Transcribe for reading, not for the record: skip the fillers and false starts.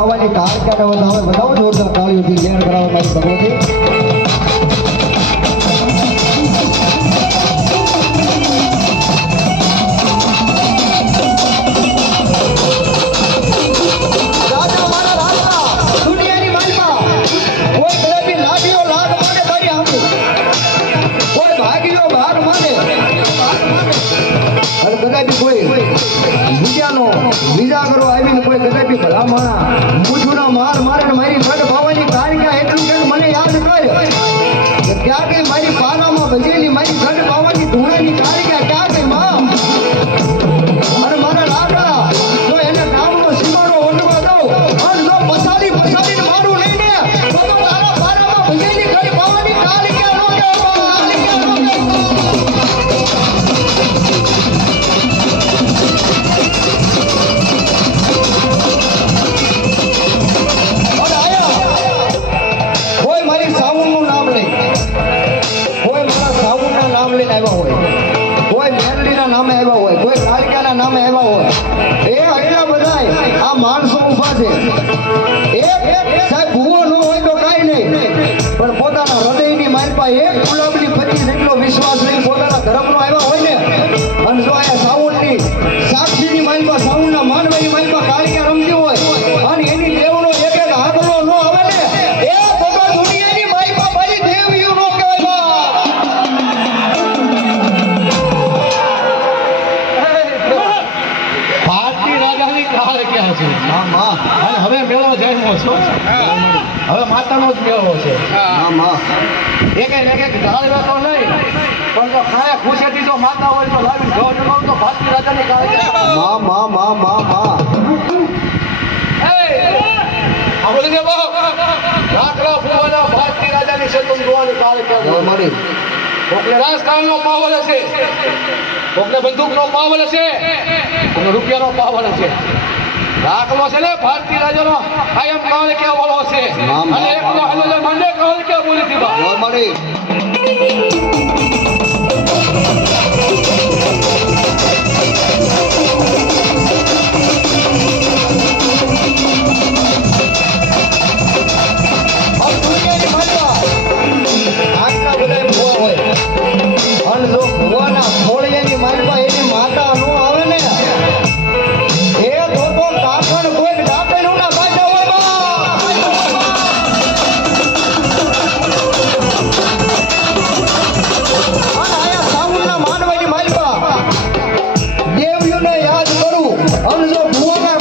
પાવાની કાળકાને વધાવે વધાવો જોરદાર તાળીઓથી લેણ કરાવે મારી ભગવતી વિજા કરો આવીને કોઈ કદાપી ભલા માણા મૂછુના માર મારે મારી ગઢ ભાવાની કાળિયા એટલું કે મને યાદ કર ક્યાં કે મારી પાનામાં ભજેલી મારી ગઢ ભાવાની ધૂળેની કાળિયા ક્યાં કે માં અને મારા લાકડા જો એને ગામનો સીમાડો ઓઢવા દઉં અને જો પસાડીને મારું લઈને તો તારા પાનામાં ભજેલી ગઢ ભાવાની કાળિયા નો નામે આવ્યા હોય એ એટલા બધા આ માણસો ઉભા છે સાહેબ ભૂવો ન હોય તો કાંઈ નહીં પણ પોતાના હૃદયની માલપા એક ગુલાબની 25 જેટલો વિશ્વાસ લઈ પોતાના ધર્મનો આવ્યા હોય ને અને જો આ સાઉન્ડની સાક્ષીની માલપા સાઉન્ડના માનવાની માલપા કાળિયા રમતી હોય અને એની દેવનો એક એક આંકડો ન આવે ને એ બધા દુનિયાની માલપા મારી દેવીઓ નો કહેવાય હવે મેળો જન્મો છો હવે માતાનો જ મેળો છે એક ધારવા તો નહીં પણ જો ખાયા ખુશીથી જો માતા હોય તો લાવી જો જમાવ તો ભારતી રાજાની કાળે ભારતી રાજાની શેતુમ જોવાની કાળે કેવું કોકને રાજકારણનો પાવર હશે, કોકને બંદૂકનો પાવર હશે, કોકને રૂપિયાનો પાવર હશે. દાખલો છે ને ભારતી રાજાનો કાયમ કાળ કે બોલો છે અને એકલો હલલે મંડે કાળ કે બોલી દીવા મારી દેવ્યોને યાદ કરું અને જો ભુવાના